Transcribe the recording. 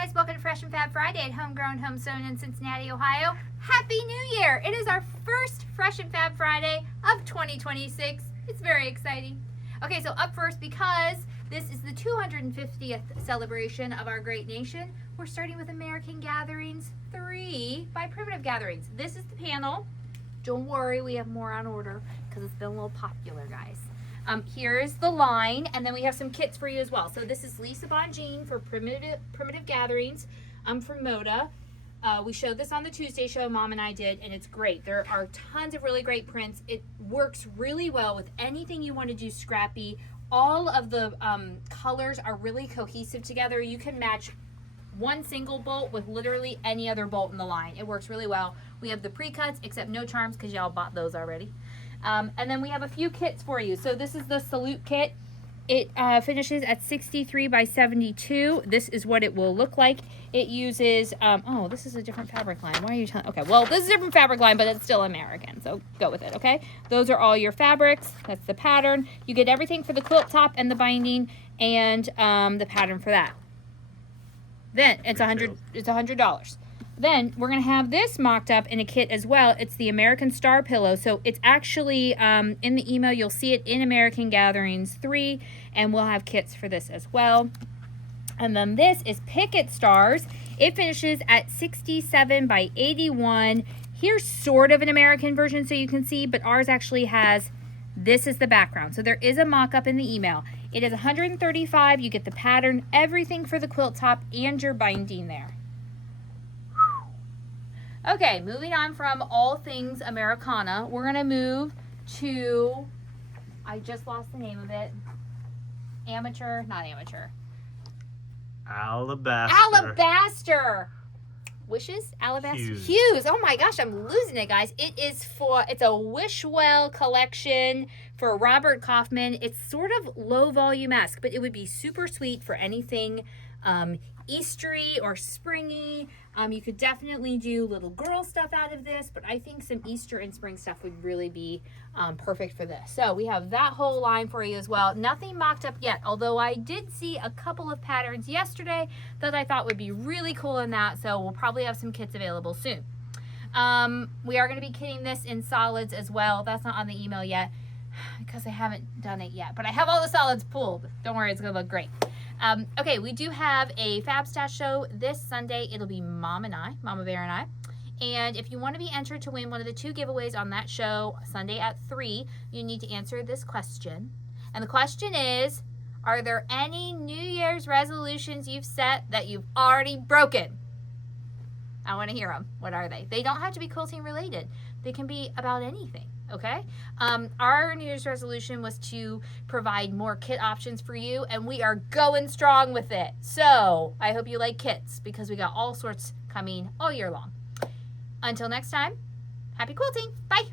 guys, welcome to Fresh and Fab Friday at HomeGrown HomeSewn in Cincinnati, Ohio. Happy New Year! It is our first Fresh and Fab Friday of 2026. It's very exciting. Okay, so up first, because this is the 250th celebration of our great nation, we're starting with American Gatherings 3 by Primitive Gatherings. This is the panel. Don't worry, we have more on order because it's been a little popular, guys. Here's the line, and then we have some kits for you as well. So this is Lisa Bonjean for Primitive Gatherings. I'm from Moda. We showed this on the Tuesday show, Mom and I did, and it's great. There are tons of really great prints. It works really well with anything you want to do scrappy. All of the colors are really cohesive together. You can match one single bolt with literally any other bolt in the line. It works really well. We have the Precuts, except no charms because y'all bought those already. And then we have a few kits for you. So this is the Salute kit. It finishes at 63 by 72. This is what it will look like. It uses, oh, this is a different fabric line. Why are you telling, okay, well, this is a different fabric line, but it's still American, so go with it, okay? Those are all your fabrics. That's the pattern. You get everything for the quilt top and the binding and the pattern for that. Then it's $100. Then we're going to have this mocked up in a kit as well. It's the American Star Pillow. So it's actually in the email, you'll see it in American Gatherings 3, and we'll have kits for this as well. And then this is Picket Stars. It finishes at 67 by 81. Here's sort of an American version so you can see, but ours actually has, this is the background. So there is a mock-up in the email. It is $135. You get the pattern, everything for the quilt top, and your binding there. Okay, moving on from all things Americana, we're going to move to, I just lost the name of it, Alabaster. Wishes? Alabaster? Hues. Oh my gosh, I'm losing it, guys. It's a Wishwell collection for Robert Kaufman. It's sort of low volume-esque, but it would be super sweet for anything Eastery or springy. You could definitely do little girl stuff out of this, but I think some Easter and spring stuff would really be perfect for this. So we have that whole line for you as well. Nothing mocked up yet, although I did see a couple of patterns yesterday that I thought would be really cool in that, so we'll probably have some kits available soon. We are going to be kitting this in solids as well. That's not on the email yet because I haven't done it yet, but I have all the solids pulled. Don't worry, it's going to look great. Okay, we do have a Fab Stash show this Sunday. It'll be Mama Bear and I. And if you want to be entered to win one of the 2 giveaways on that show, Sunday at 3, you need to answer this question. And the question is, are there any New Year's resolutions you've set that you've already broken? I want to hear them. What are they? They don't have to be quilting related. They can be about anything. Okay, our New Year's resolution was to provide more kit options for you, and we are going strong with it. So I hope you like kits because we got all sorts coming all year long. Until next time, happy quilting. Bye.